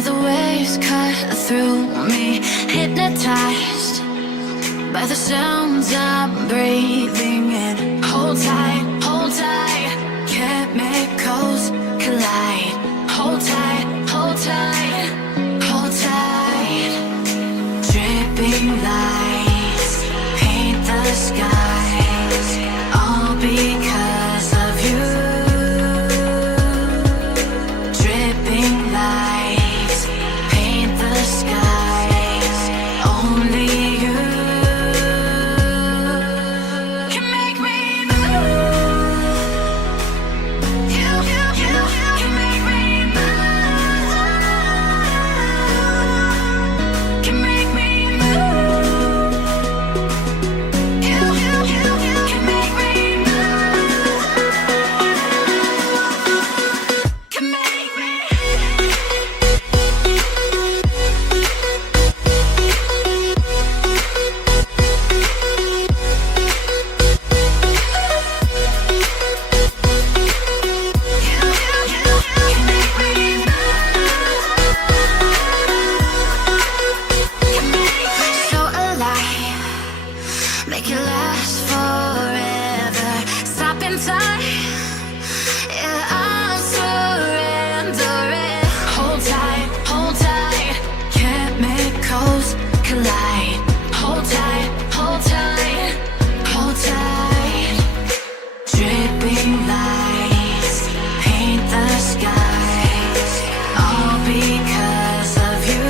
Feel the waves cut through me, hypnotized by the sounds I'm breathing in. Hold tight, chemicals collide. Hold tight, hold tight, hold tight. Dripping lights paint the skies, all because of you. Dripping lights paint the skies, only you can make me move. You can make me move. Can make me move. You can make me move. Can make me. So alive, make it last forever. Stop in time, yeah, I'm surrendering. Hold tight, chemicals collide. Hold tight, hold tight, hold tight. Dripping lights paint the skies, all because of you.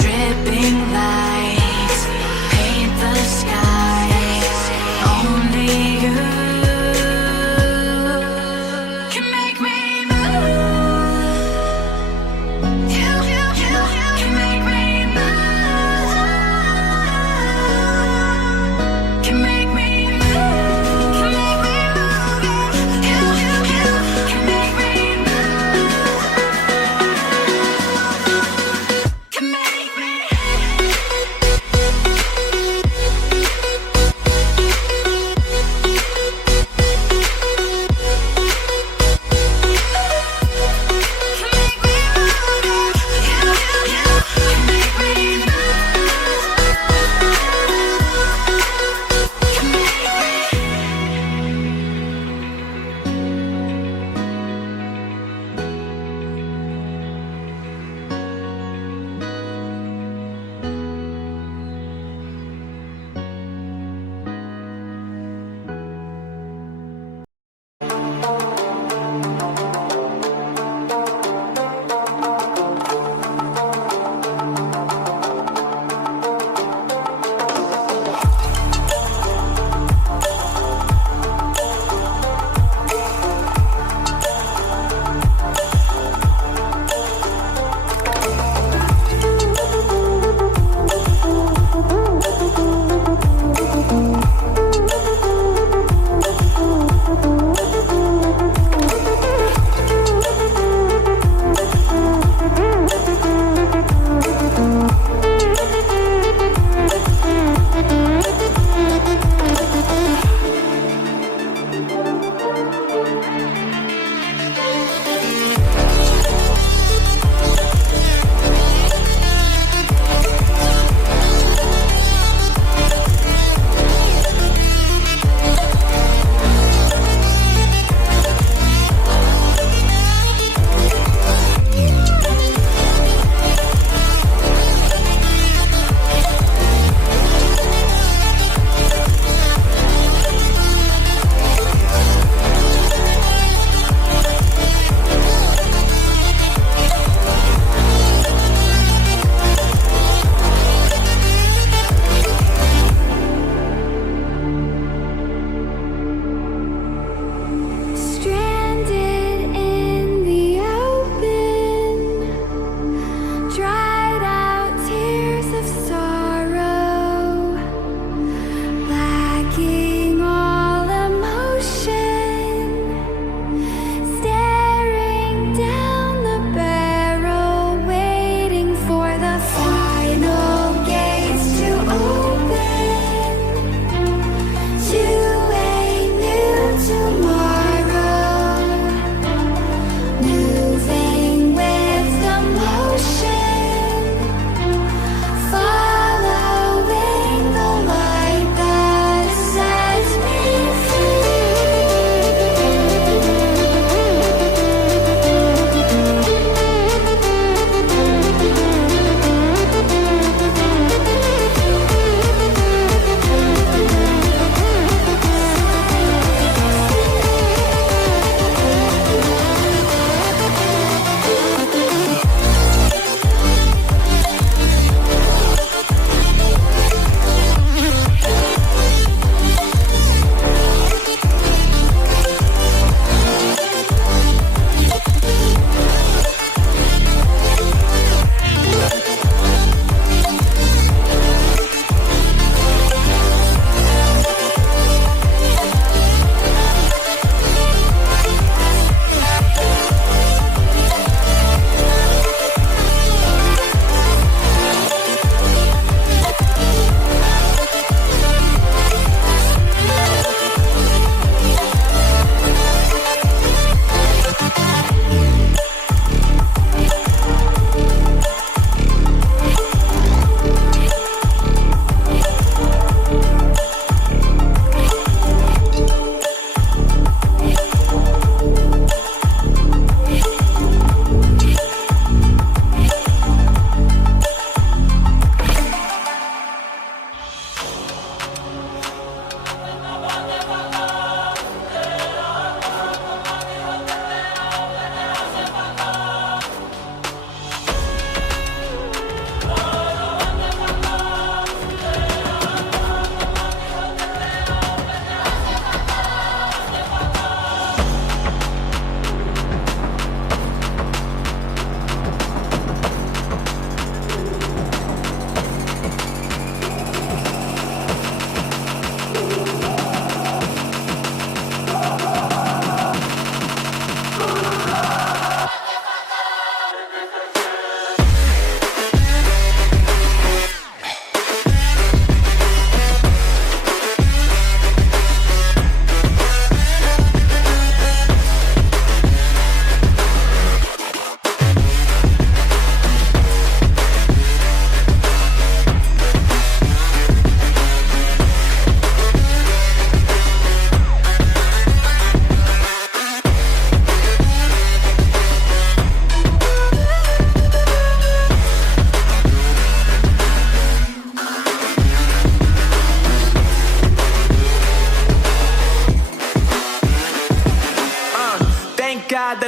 Dripping lights paint the skies, only you can make me move. You can make me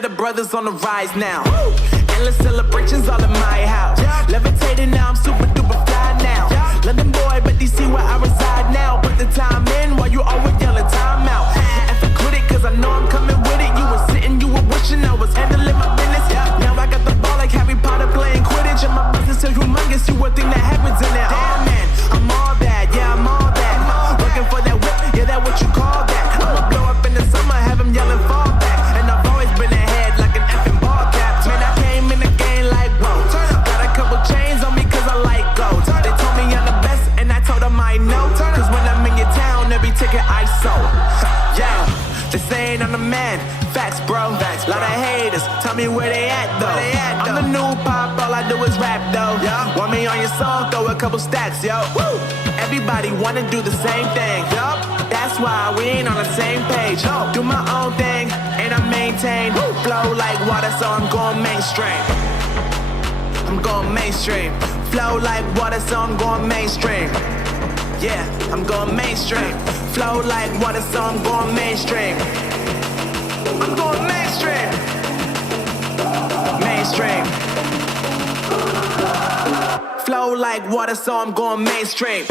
that the brothers on the rise now. Endless celebrations all in my house. Levitating now, I'm super duper fly now. London boy, but DC where I reside now. Put the time in while you always yelling time out. And for quit it, cause I know I'm coming with it. You were sitting, you were wishing I was handling my business. Now I got the ball like Harry Potter playing Quidditch. And my business so humongous, you would think that happens in there. Oh man, I'm all that, yeah, I'm all that. Looking for that whip, yeah, that what you call that. I'ma blow up in the summer, have him yelling fall back. And I've always been ahead like an effing ball cap. Man, I came in the game like, whoa. Got a couple chains on me cause I like gold. They told me I'm the best and I told them I know. Cause when I'm in your town, every ticket I sold. Yeah, they saying I'm the man. Facts, bro. Lot of haters, tell me where they at though. I'm the new pop, all I do is rap though. Want me on your song, throw a couple stacks, yo. Woo! Everybody wanna do the same thing, yup. That's why we ain't on the same page. Do my own thing, and I maintain. Flow like water, so I'm going mainstream. I'm going mainstream. Flow like water, so I'm going mainstream. Yeah, I'm going mainstream. Flow like water, so I'm going mainstream. I'm going mainstream. Mainstream. Flow like water, so I'm going mainstream.